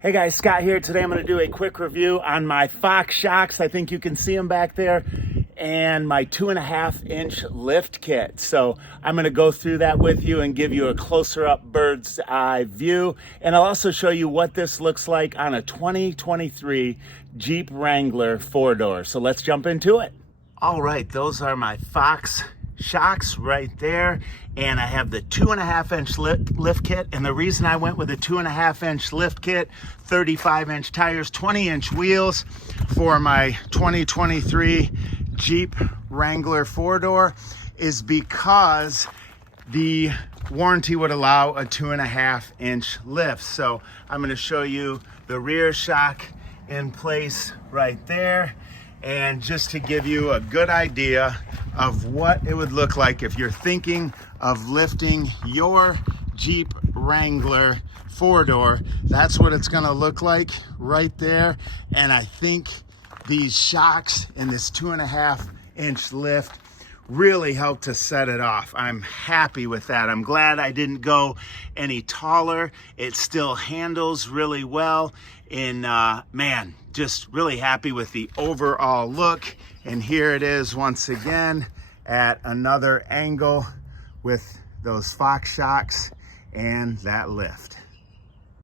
Hey guys, Scott here. Today I'm going to do a quick review on my Fox shocks. I think you can see them back there, and my 2.5-inch lift kit. So I'm going to go through that with you and give you a closer up bird's eye view. And I'll also show you what this looks like on a 2023 Jeep Wrangler 4-door. So let's jump into it. All right, those are my Fox shocks right there, and I have the 2.5-inch lift kit. And the reason I went with a 2.5-inch lift kit, 35-inch tires, 20-inch wheels for my 2023 Jeep Wrangler 4-door is because the warranty would allow a 2.5-inch lift. So I'm going to show you the rear shock in place right there, and just to give you a good idea of what it would look like if you're thinking of lifting your Jeep Wrangler 4-door, that's what it's gonna look like right there. And I think these shocks and this 2.5-inch lift really helped to set it off. I'm happy with that. I'm glad I didn't go any taller. It still handles really well. And man, just really happy with the overall look. And here it is once again at another angle with those Fox shocks and that lift.